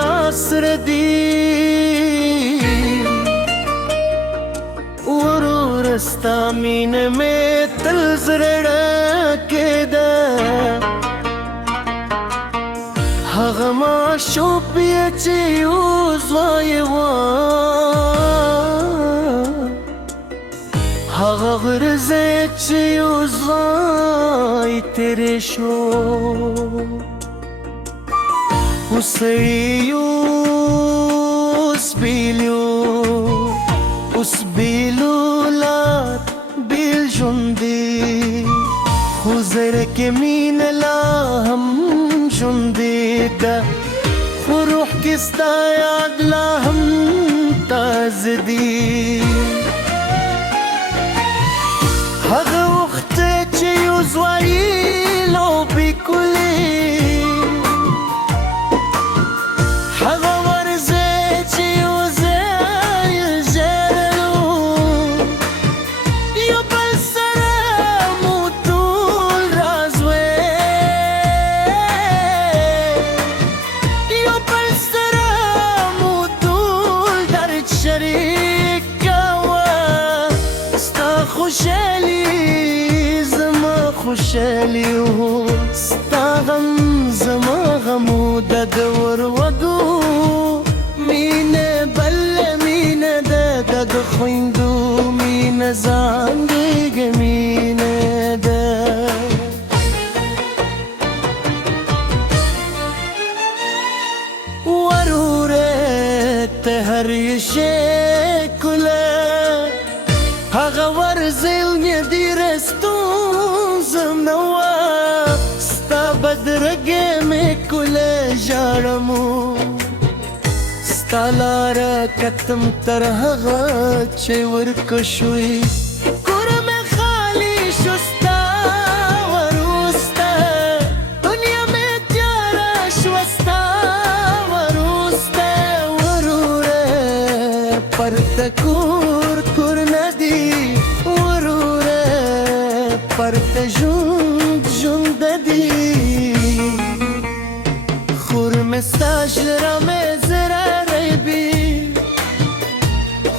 ساسر دی ورستا مين میں تل زړه کېده هغه ماشوپې چې اوس وایې هغه غرزه چې اوس وایې تېرې شو وسړي اوس بیلو لار بیل ژوند دی خو زړه کې مینه لا هم ژوندی ده خو روح کې ستا یاد لا هم تازه دی هغه وخت چې یو زوی لوبې کولې هغه ورځې چې یو ځای ژړلو یو بل سره مو ټول راز یو بل سره مو ټول درد شریک کوه ستا خوشحالي زما خوشحالي ستا غم زما غمو د دور وګو مینه بل مینه د خویندو مینه زاندګ مینه ده ورورت هر شي کله هغه ورزل مې دی رستون زمنوا ستا بدرګې مې کله ژړمو ستا لاره کتم تر هغه چې ورکشوي کور مې خالي شو ستا وروسته دنیا مې تیاره شوه ستا وروسته وروره پرته کور ندی وروره پرته ژوند دی خور مې ستا ژړه مې زړه ریبي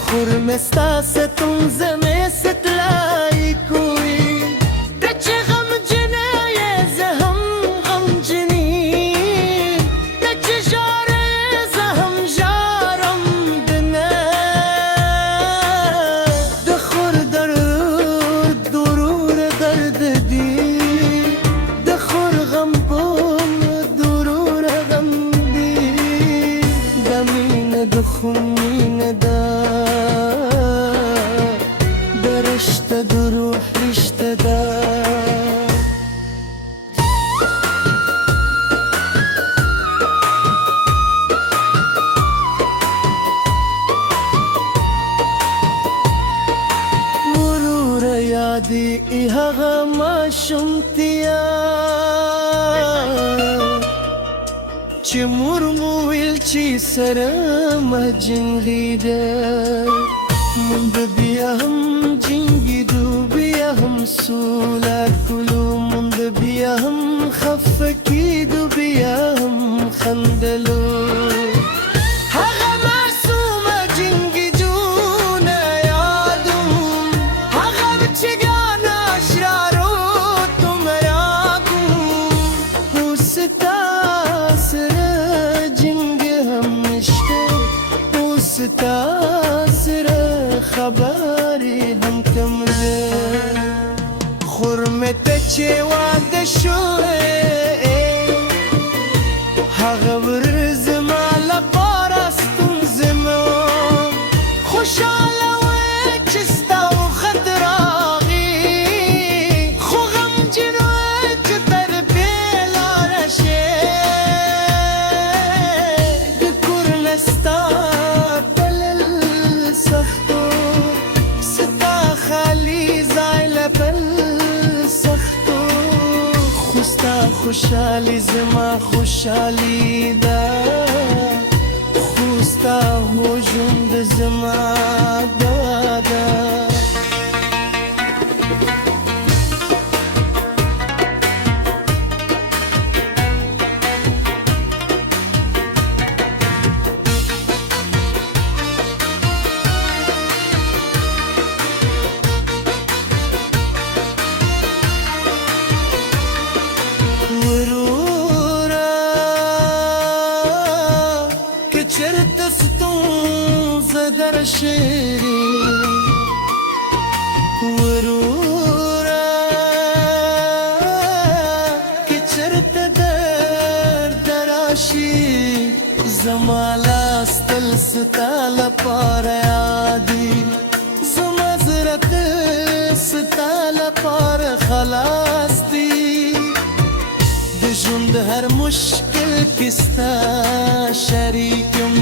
خور مې ستا ستونزه مې ستلای کوي ته چې غمجنه یې زه هم غمجنې ته چې ژاړې زه هم ژاړم دنه د خور درد ورور درد دی د خور غم ورور غم دی د مینه د خون مینه ده د رشته د روح رشته ده وروره یادې هغه ماشومتیا چې مور مو ویل چې سره مجنګېده مونږ بیا هم جنګېدو بیا هم سوله کولو مونږ بیا هم خفه کېدو بیا هم خندلو هغه معصومه جنګېدونه یادم هغه بچگان اشرارو تم یادم اوس ستا سره جنګ هم نشته اوس ستا سره خبرې هم کم ده خور مې ته چې واده شوې هغه ورځ زما لپاره ستونزه مه خوشحاله وې چې ستا وخت راغی خو غمجن وې چې تر بېلاره شې د کور نه ستا تلل سختو ستا خالي ځای له بل سختو خو ستا خوشحالي زما خوشحالي ده خو ستا ژوند زما ده درشي ورورا كچرت دراشي زمالا ستل ستال پار یادی زمزرت ستال پار خلاص دی دژوند هر مشکل کستا شریکم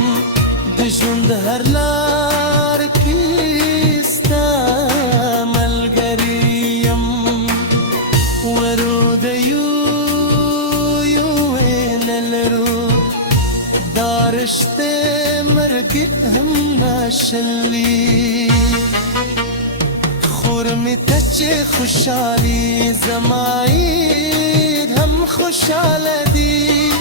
دژوند هر لار کستا ملګریم ورود یو نلرو دارشته مرګ هم ناشلی خور می ته چې خوشحالي زماید هم خوشحاله دي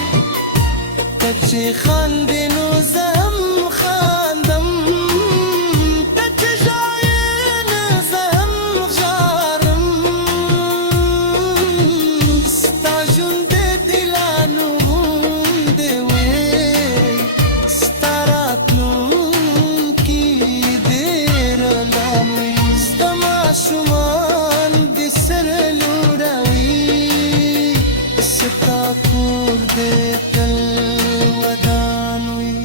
ته چې خاندې نو زه هم خاندم ته چې ژاړې نو زه هم ژاړم ستا ژوند د دلانو غوندې وې ستا راتلونکي ډېر لام وي ستا ماشومان د سره لوړوي ستا کور دې تل ودان وي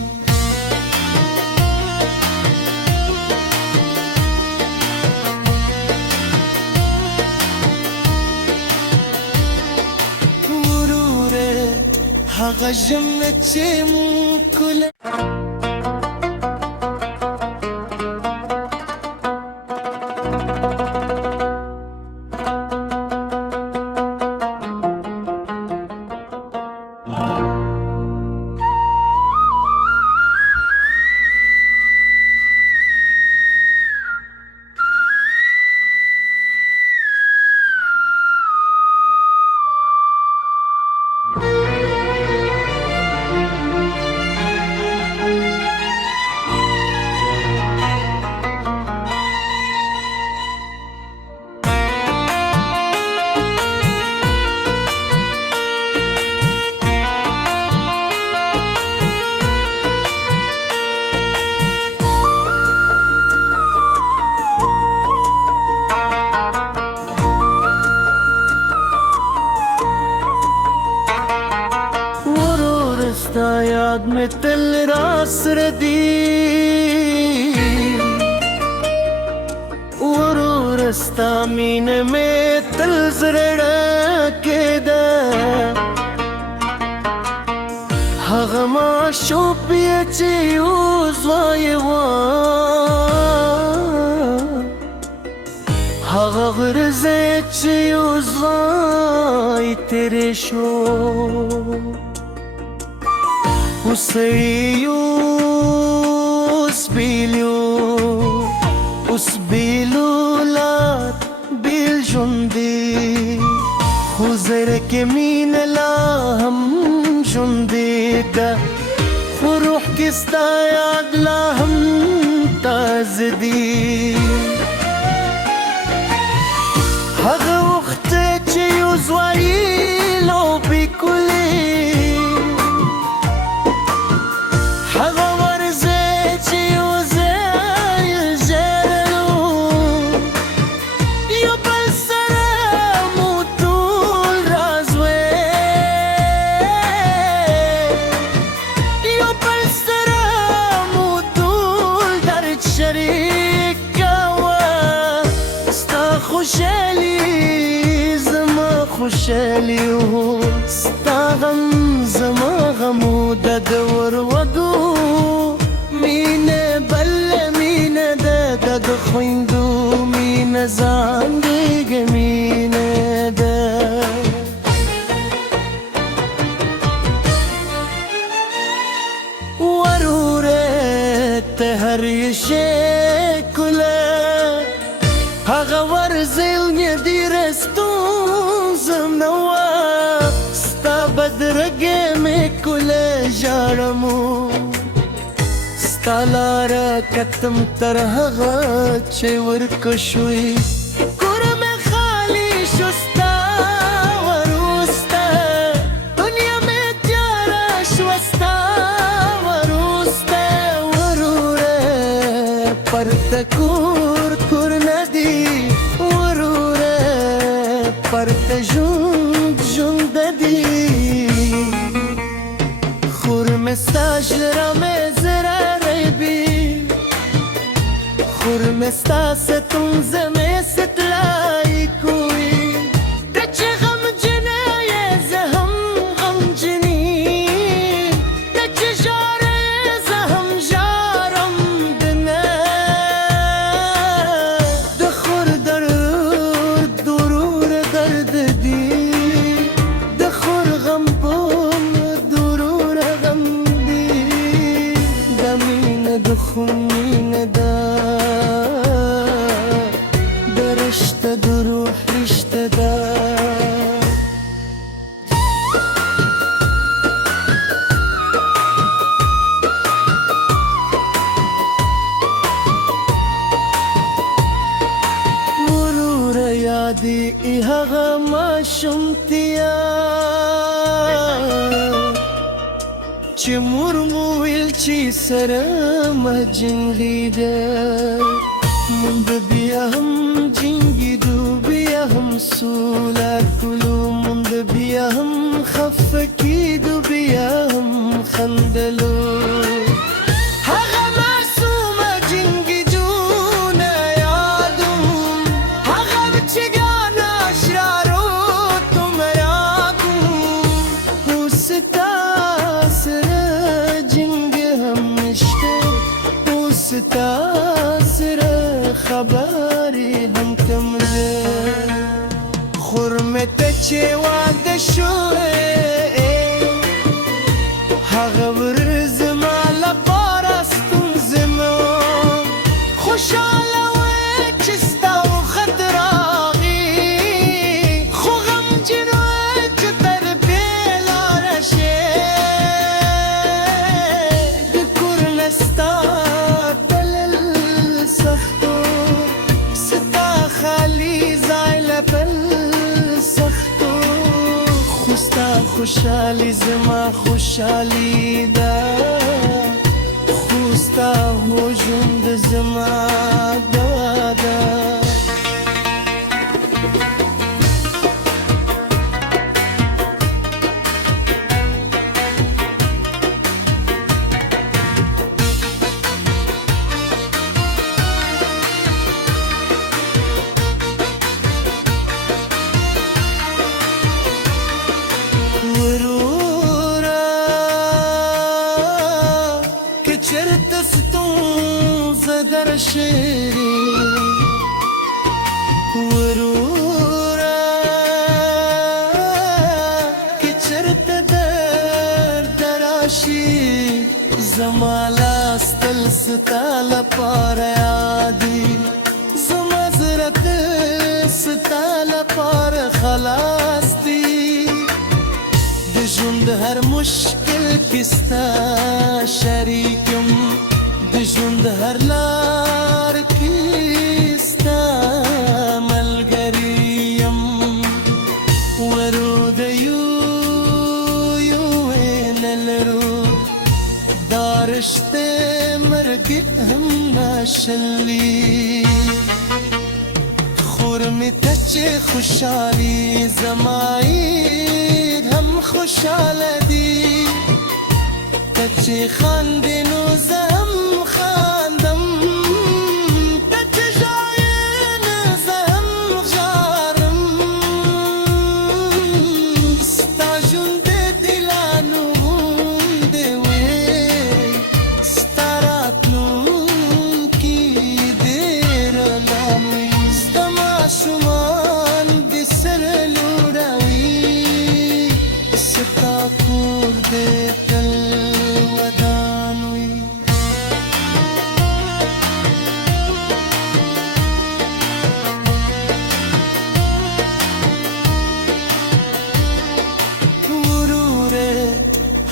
وروره هغه ژمنه چې مونږ کله ستا یاد میں تل راسره دی ورور ستا مینه میں تل زړه کېده هغه ماشوپې چې اوس وایې هغه غرزه چې اوس وایې تېرې شو اوس بیلو لات بیل ژوندې خو زره کې مینه لا هم ژوندې ده خو روح کې ستا یاد لا هم تازه دي هغه وخت چې اوس وایي لوبې کولې خوشحالي و ستا غم زما غمو د دور ودو مینه بل مینه د خویندو مینه ځان دیګ مینه ده وروره ته هر شي کله هغه ورزل مې دی رستون نوا ستا بدرګې مې کوله ژاړمو ستا لاره کتم تر هغه چې ورکشوي کور مې خالي شو ستا وروسته دنیا مې تیاره شوه ستا وروسته وروره پرته کور ندی وروره پرته ژوند دی خور مې ستا ژړه مې زړه بي خور مې ستا ستونزه مې ستلای کوي ته چې غمجنه یې زه هم غمجنې ته چې ژاړې زه هم ژاړم دنه د خور ضرور درد دی د خور غم ضرور غم دی د مینه د خون مینه ده د رشته د روح رشته ده یادی هغه ماشومتیا چې مور مو ویل چې سره مجنګیده مونږ بیا هم جنګیدو بیا هم سوله کولو مونږ بیا هم خفه کیدو بیا هم خندلو خبرې هم کم ده خور مې ته چې واده شوې هغه ورځ زما لپاره ستونزمه خوشحاله وې چې ستا وخت راغی خو غمجن وې چې تر بېلاره شې د کور نه ستا تلل سخت خوشحالی زما خوشحالی ده خوستا هو ژوند زما دوا ده چرته ستونزه درشي وروره که چرته درد راشي زما لاس تل ستا لپاره یادي زما زړه ستا لپاره خلاص دی د ژوند هر مشکل کې ستا شریک یم د ژوند هر لار کې ستا ملګری یم ورو د یو نه لرو دا رشته مرګ هم ناشلی خور مې ته چې خوشحالي زما عید هم خوشحاله دي ته چې خاندې نو زه هم خاندم ته چې ژاړې نه زه هم ژاړم ستا ژوند دې لا نوموندې وې ستا راتلونکي ډېر لام وي ستا ماشومان دې سره لوړوي ستا کور دې تل ودان وي وروره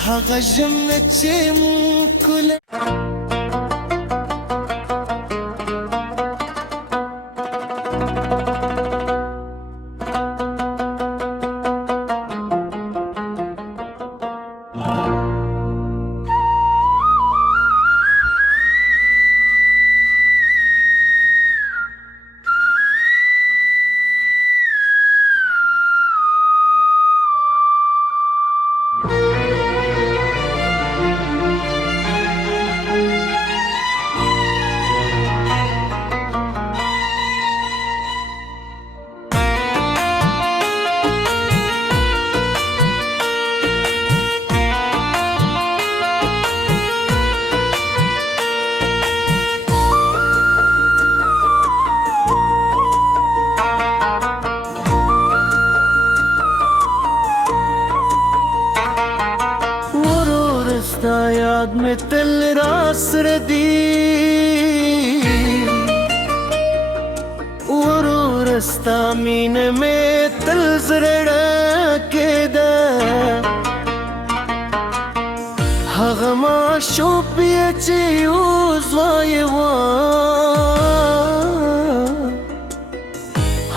هغه ژمنه چې مونږ کوله راسره دی ورور ستا مینه مې تل زړه کې ده هغه ماشوم یې چې اوس وایې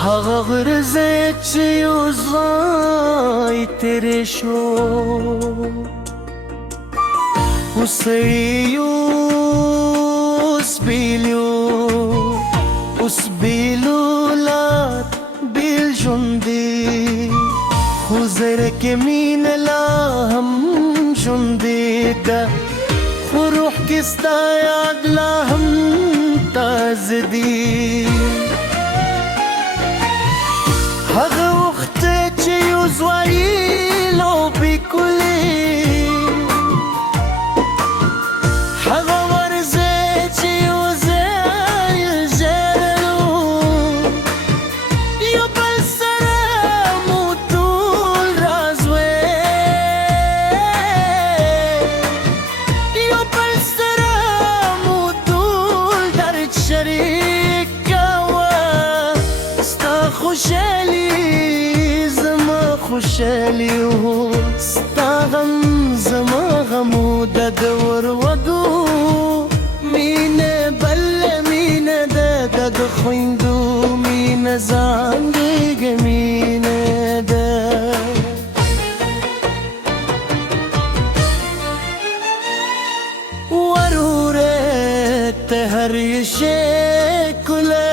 هغه غرزه چې اوس وایې تېرې شو اوس سړي اوس بېل یو اوس بېلو لار بېل ژوند دی خو زړه کې مینه لا هم ژوندې ده خو روح کې ستا یاد لا هم تازه دی هغه وخت چې یو زوی لوبې کولې هغه ورځې چې یو ځای ژړلو یو بل سره مو ټول راز یو بل سره مو ټول درد شریک کوه ستا خوشحالي خوشحالي و ستا غم زما غمو د دور وګو مینه بل مینه د خویندو مینه ځان دیګ مینه ده وروره ته هر شی کوله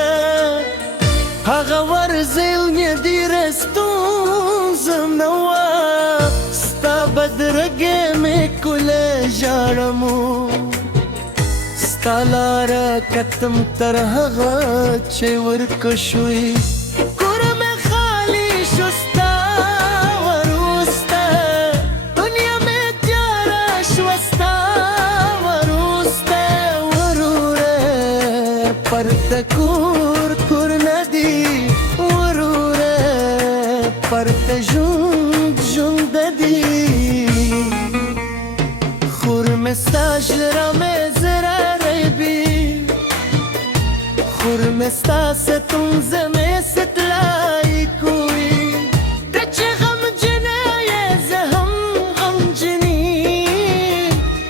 هغه ورزل مې دی رستو بدرګې مې کوله ژاړمو ستا لاره کتم تر هغه چې ورکه شوې کور مې خالي شو ستا وروسته دنیا مې تیاره شوه ستا وروسته وروره پرته کور نه دی وروره پرته ژوند دی خور میں ستاش رامے زرا ریبی خور میں ستا سے تم زمیں ستلائی کوئی تچ غم جنائے زہم غم جنی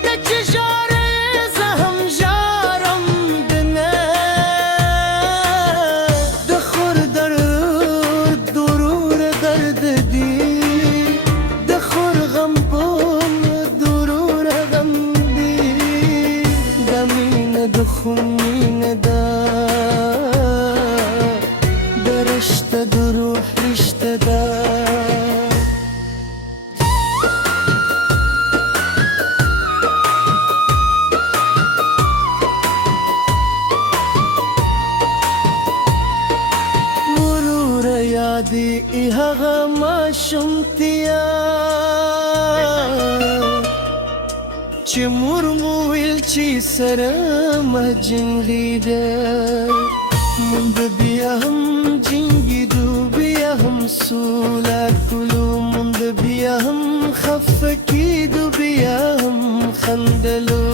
تچ جارے زہم جارم دنا دخور درور درد دی خمینه ده د رشته د روح رشته ده وروره یادې هغه ماشومتیا چې مور مو ویل چې سره مجنګي ده مونږ بیا هم جنګېدو بیا هم سوله کولو مونږ بیا هم خفه کېدو بیا هم خندلو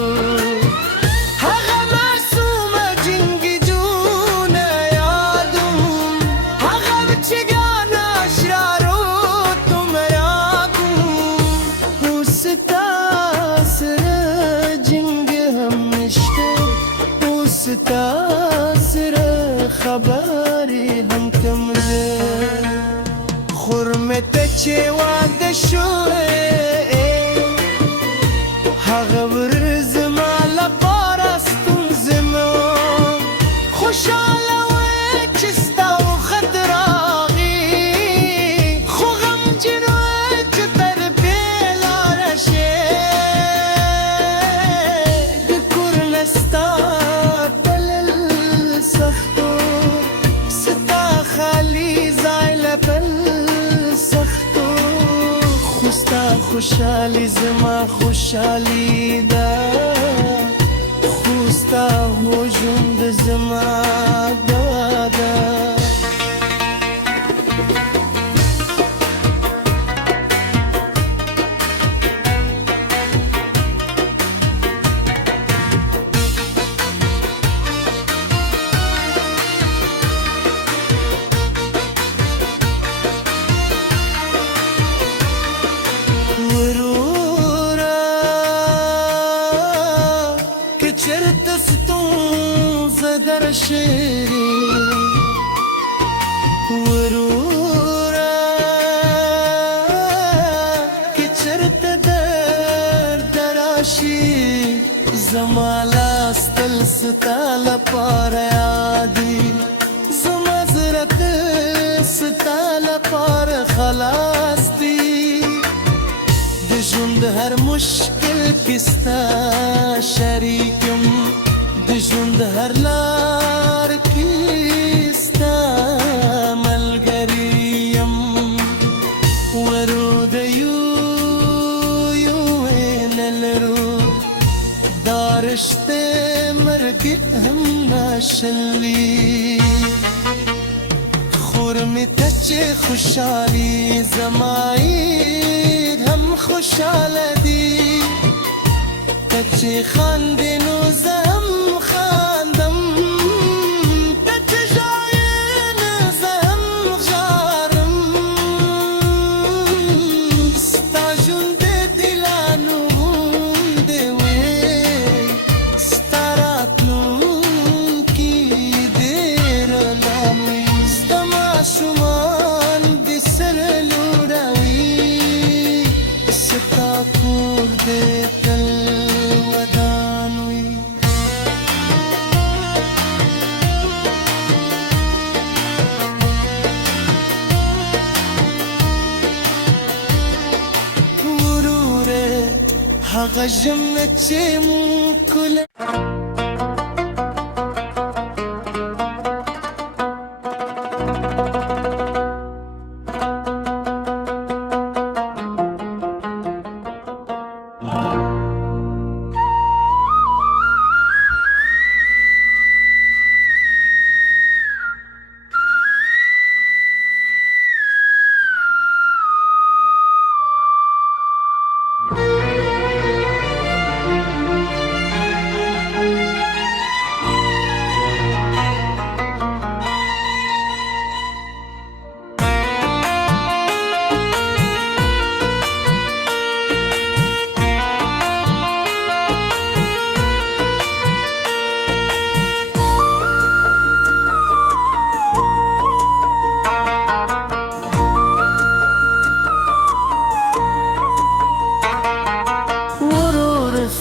هغه معصومه جنګېدونه یادم هغه بچګان اشرارو تم یادم اوس ستا ستا سره خبرې هم کم ده خور مې ته چې واده شوې هغه ورځ زما لپاره ستونزمه خوشحاله وې چې ستا وخت راغی خو غمجن وې چې تر بېلاره شې د کور نه ستا خوشحالي زما خوشحالي ده خو ستا هو ژوند زما ده سره شیرین ورورا که چرته درد راشي زما لاس تل ستا لپاره یادي زما زړه ستا لپاره خلاص دي د ژوند هر مشکل کې ستا شریک یم د ژوند هر لار کې ستا ملګری یم ورو د یو نه لرو دا رشته مرګ هم ناشلی خور می ته چې خوشحالي زما عید هم خوشحاله دي ته چې خاندې نو زه هم خاندم ته چې ژاړې نه زه هم ژاړم ستا ژوند د دلانو غوندې وې ستا راتلونکي ډېر لام وي ستا ماشومان دې سره لوړوي ستا کور دې تل ودان وي وروره هغه ژمنه چې مونږ کله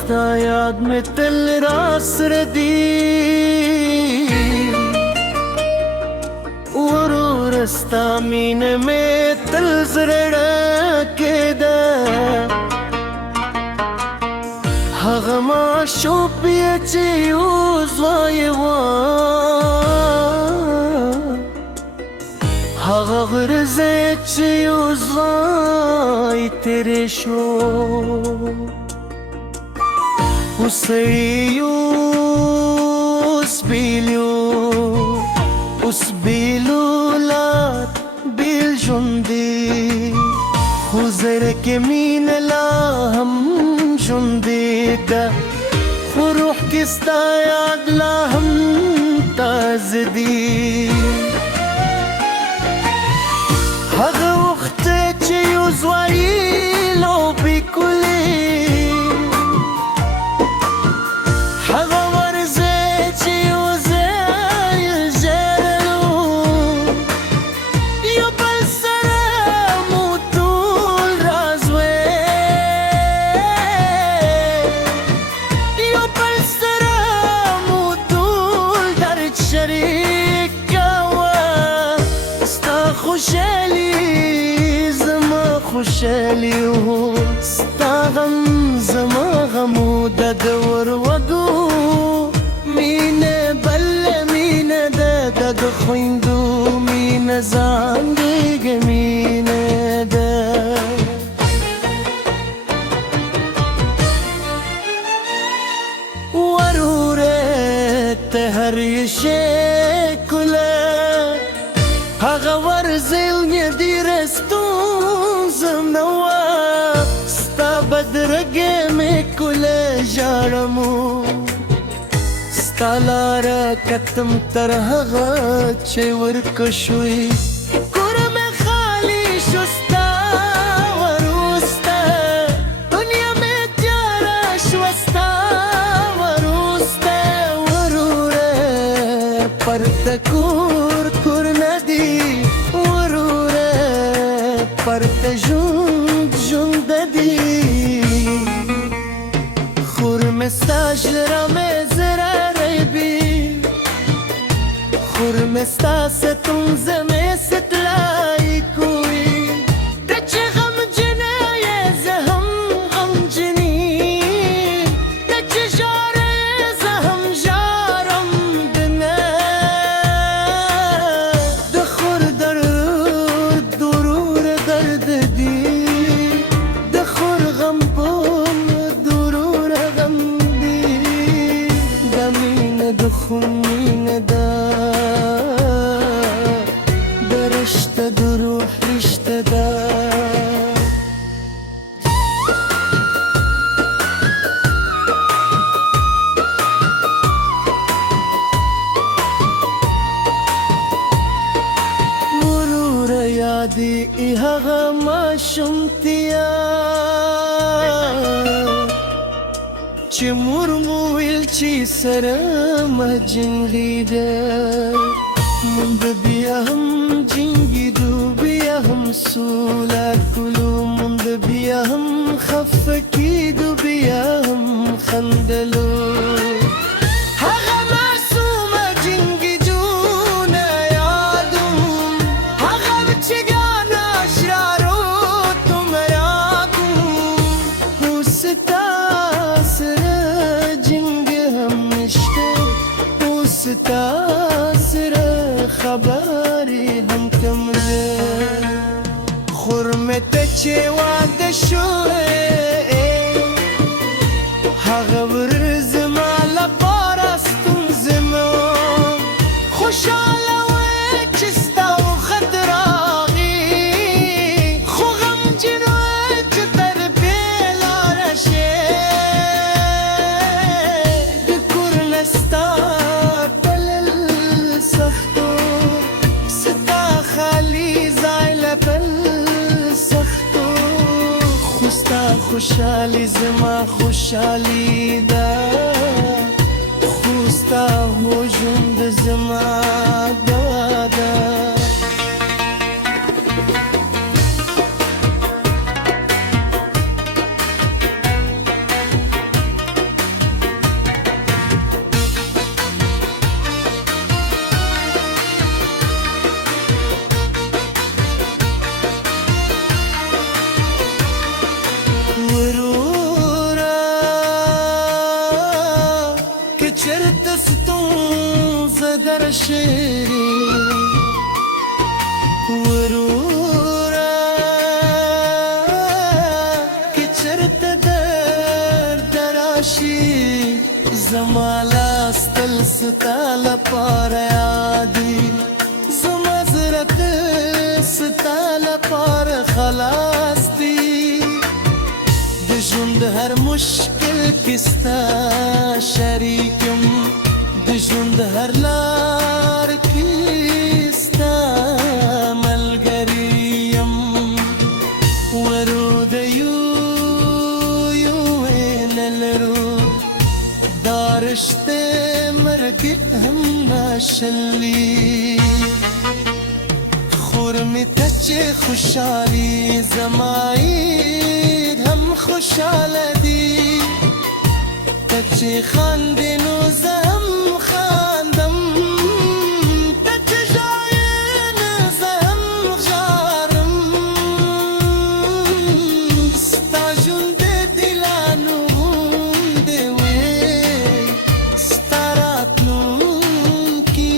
ستا یاد میں تل راسره دی ورور ستا مینه میں تل زړه کېده هغه ماشوپې چې اوس وایې هغه غرزه چې اوس وای تیرې شو اوس بیلو لات بیل ژوندې خو زړه کې مینه لا هم ژوندې ده خو روح کې ستا یاد لا هم تازه دي هغه وخت چې یو زوی لوبې کولې خوشحالي وو ستا غم زما غمو د دور وګو مینه بل مینه د خویندو مینه ځان دیګ مینه ده وروره ته هر شي کله هغه ورزل مې دی رستو ستا بدرګې مې کوله ژاړمو ستا لاره کتم تر هغه چې ورکه شوې کور مې خالي شو ستا وروسته دنیا مې تیاره شوه ستا وروسته وروره پرته کور ندی وروره پرته ژوند دی خور مې ستا ژړه مې زړه بي خور مې ستا ستونزه مې ستلای کوي ته چې غمجنه یې زه هم غمجنې ته چې ژاړې زه هم ژاړم دنه د خور ضرور درد دی د خور غم ضرور غم دی د مینه د خون مینه ده د رشته د روح رشته ده یادی هغه ماشومتیا چې مور مو ویل چې سره مه جنګېده موږ بیا هم جنګېدو بیا هم سوله کولو موږ بیا هم خفه کېدو بیا هم خندلو خبرې هم کم ده خور مې ته چې واده شوې هغه ورځ زما لپاره ستونزمه خوشحاله وې چې ستا وخت راغی خو غمجن وې چې تر بېلاره شې د کور نه ستا تلل سخت خوشحالی زما خوشحالی ده خو ستا هو ژوند زما دوا ده چرته ستونزه درشي وروره که چرته درد راشي زما لاس تل ستا لپاره یادي زما زړه ستا لپاره خلاص دی د ژوند هر مشکل کې ستا شریک یم د ژوند هر لار کې ستا ملګری یم ورو د یو نه لرو دا رشته مرګ هم ناشلی خور مې ته چې خوشحالي زما عید هم خوشحاله دي ته چې خاندې نو زه هم خاندم ته چې ژاړې نو زه هم ژاړم ستا ژوند دې لا نوموندې وې ستا راتلونکي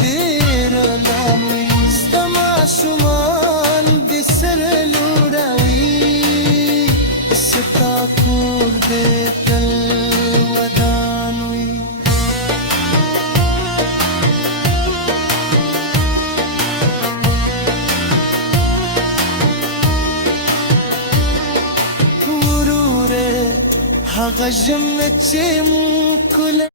ډېر لام وي ستا ماشومان دې سره لوړوي ستا کور دې تل ودان وي وروره هغه ژمی چې مو